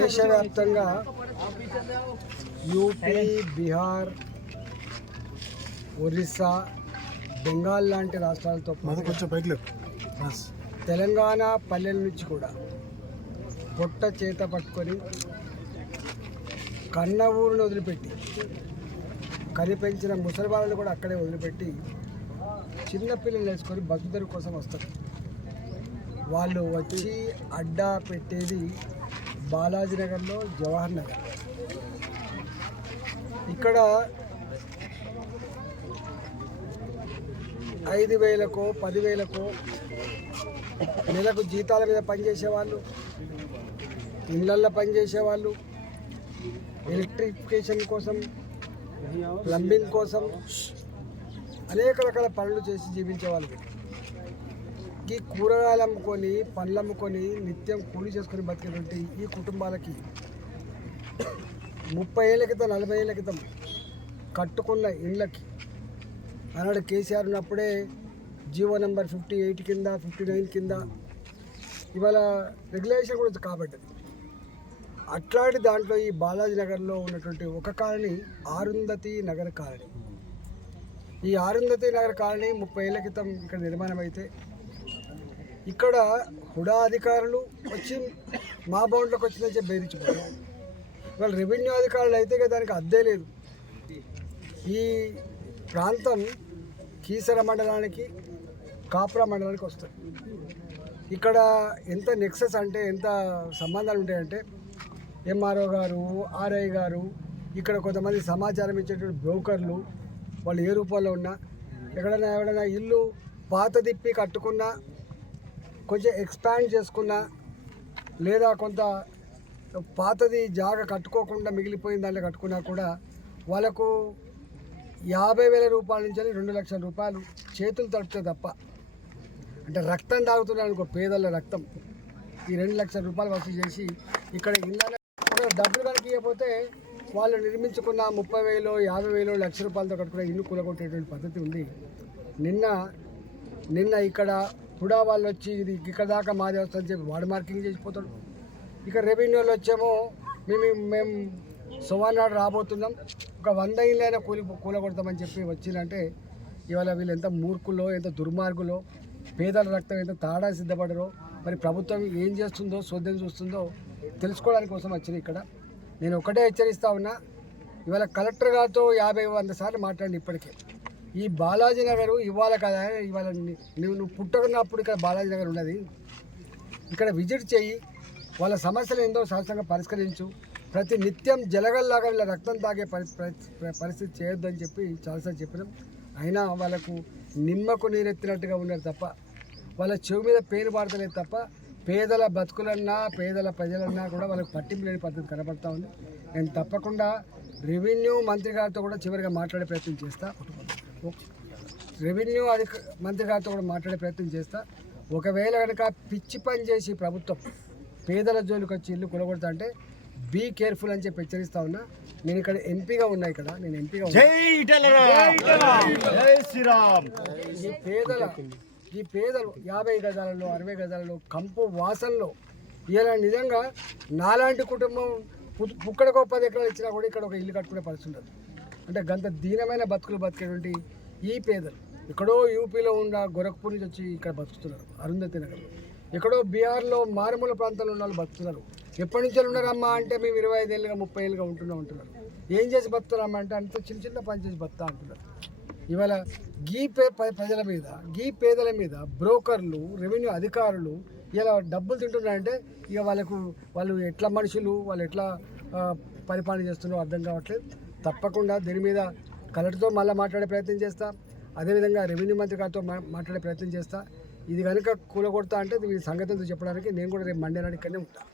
దేశవ్యాప్తంగా యూపీ, బీహార్, ఒరిస్సా, బెంగాల్ లాంటి రాష్ట్రాలతో తెలంగాణ పల్లెల నుంచి కూడా పొట్ట చేత పట్టుకొని కన్న ఊరిని వదిలిపెట్టి కనిపెంచిన ముసలివాళ్ళని కూడా అక్కడే వదిలిపెట్టి చిన్నపిల్లలు వేసుకొని బతుకుదరి కోసం వస్తారు. వాళ్ళు వచ్చి అడ్డా పెట్టేది బాలాజీ నగర్లో, జవహర్ నగర్. ఇక్కడ 5,000కో 10,000కో నెలకు జీతాల మీద పనిచేసేవాళ్ళు, ఇళ్ళల్లో పనిచేసేవాళ్ళు, ఎలక్ట్రిఫికేషన్ కోసం, ప్లంబింగ్ కోసం అనేక రకాల పనులు చేసి జీవించేవాళ్ళు. ఈ కూరగాయలు అమ్ముకొని, పండ్లు అమ్ముకొని నిత్యం కూలి చేసుకొని బతికేటువంటి ఈ కుటుంబాలకి 30 ఏళ్ళ క్రితం, 40 ఏళ్ళ క్రితం కట్టుకున్న ఇళ్ళకి ఆనాడు కేసీఆర్ ఉన్నప్పుడే జీవో నెంబర్ 58 కింద, 59 కింద ఇవాళ రెగ్యులేషన్ కూడా కాబట్టది. అట్లాంటి దాంట్లో ఈ బాలాజీ నగర్లో ఉన్నటువంటి ఒక కాలనీ అరుంధతి నగర్ కాలనీ. ఈ అరుంధతి నగర్ కాలనీ 30 ఏళ్ళ క్రితం ఇక్కడ నిర్మాణం అయితే ఇక్కడ హుడా అధికారులు వచ్చి మా బౌండ్లోకి వచ్చిందని చెప్పి బెదిరించిపోయారు. ఇవాళ రెవెన్యూ అధికారులు అయితే దానికి అద్దే లేదు. ఈ ప్రాంతం కీసర మండలానికి, కాపురా మండలానికి వస్తుంది. ఇక్కడ ఎంత నెక్సెస్ అంటే ఎంత సంబంధాలు ఉంటాయంటే ఎంఆర్ఓ గారు, ఆర్ఐ గారు, ఇక్కడ కొంతమంది సమాచారం ఇచ్చేటువంటి బ్రోకర్లు, వాళ్ళు ఏ రూపంలో ఉన్నా ఎవడైనా ఇల్లు పాత తిప్పి కట్టుకున్నా, కొంచెం ఎక్స్పాండ్ చేసుకున్నా, లేదా కొంత పాతది జాగా కట్టుకోకుండా మిగిలిపోయిన దాంట్లో కట్టుకున్నా కూడా వాళ్ళకు 50,000 రూపాయల నుంచి 2 లక్షల రూపాయలు చేతులు తడితే తప్ప, అంటే రక్తం తాగుతున్నారు అనుకో, పేదల రక్తం, ఈ 2 లక్షల రూపాయలు వసూలు చేసి ఇక్కడ ఇళ్ళ డబ్బులు కనుక ఇవ్వకపోతే వాళ్ళు నిర్మించుకున్న 30,000, 50,000, లక్ష రూపాయలతో కట్టుకున్న ఇల్లు కూలగొట్టేటువంటి పద్ధతి ఉంది. నిన్న ఇక్కడ హుడా వాళ్ళు వచ్చి ఇది ఇక్కడ దాకా మాది వస్తుందని చెప్పి వాడు మార్కింగ్ చేసిపోతాడు. ఇక్కడ రెవెన్యూలో వచ్చేమో మేము సోమవారం రాబోతున్నాం, ఒక 100 ఇళ్ళైనా కూలగొడతామని చెప్పి వచ్చిందంటే ఇవాళ వీళ్ళు ఎంత మూర్ఖులో, ఎంత దుర్మార్గులో, పేదల రక్తం ఎంత తాడా సిద్ధపడరో, మరి ప్రభుత్వం ఏం చేస్తుందో, సోద్యం చూస్తుందో తెలుసుకోవడానికి కోసం వచ్చింది. ఇక్కడ నేను ఒకటే హెచ్చరిస్తా ఉన్నా, ఇవాళ కలెక్టర్ గారితో 50-100 సార్లు మాట్లాడి ఇప్పటికే ఈ బాలాజీ నగర్ ఇవాళ కదా, ఇవాళ నువ్వు పుట్టుకున్నప్పుడు ఇక్కడ బాలాజీ నగర్ ఉన్నది, ఇక్కడ విజిట్ చేయి, వాళ్ళ సమస్యలు ఏందో శాశ్వతంగా పరిష్కరించు, ప్రతి నిత్యం జలగల్లాగా వీళ్ళ రక్తం తాగే పరిస్థితి చేయొద్దు అని చెప్పి చాలాసార్లు చెప్పినాం. అయినా వాళ్ళకు నిమ్మకు నీరెత్తినట్టుగా ఉన్నారు తప్ప, వాళ్ళ చెవి మీద పేరు పాడతలేదు తప్ప, పేదల బతుకులన్నా, పేదల ప్రజలన్నా కూడా వాళ్ళకి పట్టింపు లేని పద్ధతి కనబడతా ఉంది. నేను తప్పకుండా రెవెన్యూ మంత్రి గారితో కూడా చివరిగా మాట్లాడే ప్రయత్నం చేస్తా. రెవెన్యూ మంత్రి గారితో కూడా మాట్లాడే ప్రయత్నం చేస్తా. ఒకవేళ కనుక పిచ్చి పని చేసి ప్రభుత్వం పేదల జోలికి వచ్చి ఇల్లు కొలగొడతా అంటే బీ కేర్ఫుల్ అని చెప్పి హెచ్చరిస్తా ఉన్నా. నేను ఇక్కడ ఎంపీగా ఉన్నా, ఇక్కడ నేను ఎంపీగా ఈ పేదలు 50 గజాలలో, 60 గజాలలో, కంపు వాసనలో ఇలా నిజంగా నాలాంటి కుటుంబం పుక్కడికో 10 ఎకరాలు ఇచ్చినా కూడా ఇక్కడ ఒక ఇల్లు కట్టుకునే పరిస్థితి ఉండదు. అంటే గంత దీనమైన బతుకులు బతికేటువంటి ఈ పేదలు ఎక్కడో యూపీలో ఉన్న గోరఖ్పూర్ నుంచి వచ్చి ఇక్కడ బతుకుతున్నారు, అరుంధతి నగర్లో. ఎక్కడో బీహార్లో మారుమూల ప్రాంతంలో ఉన్న వాళ్ళు బతుకుతున్నారు. ఎప్పటి నుంచి ఉన్నారమ్మా అంటే మేము 25 ఏళ్ళుగా 30 ఏళ్ళుగా ఉంటున్నారు. ఏం చేసి బతుకుతారమ్మా అంటే అంత చిన్న పని చేసి బతుకుతా అంటున్నారు. ఇవాళ ప్రజల మీద, పేదల మీద బ్రోకర్లు, రెవెన్యూ అధికారులు ఇలా డబ్బులు తింటున్నారంటే ఇక వాళ్ళు ఎట్లా మనుషులు, వాళ్ళు ఎట్లా పరిపాలన చేస్తున్నారో అర్థం కావట్లేదు. తప్పకుండా దీని మీద కలెక్టర్తో మళ్ళీ మాట్లాడే ప్రయత్నం చేస్తా, అదేవిధంగా రెవెన్యూ మంత్రి గారితో మాట్లాడే ప్రయత్నం చేస్తా. ఇది కనుక కూలగొడతా అంటే దీని సంగతితో చెప్పడానికి నేను కూడా రేపు మండే నాడు ఇక్కడనే ఉంటాను.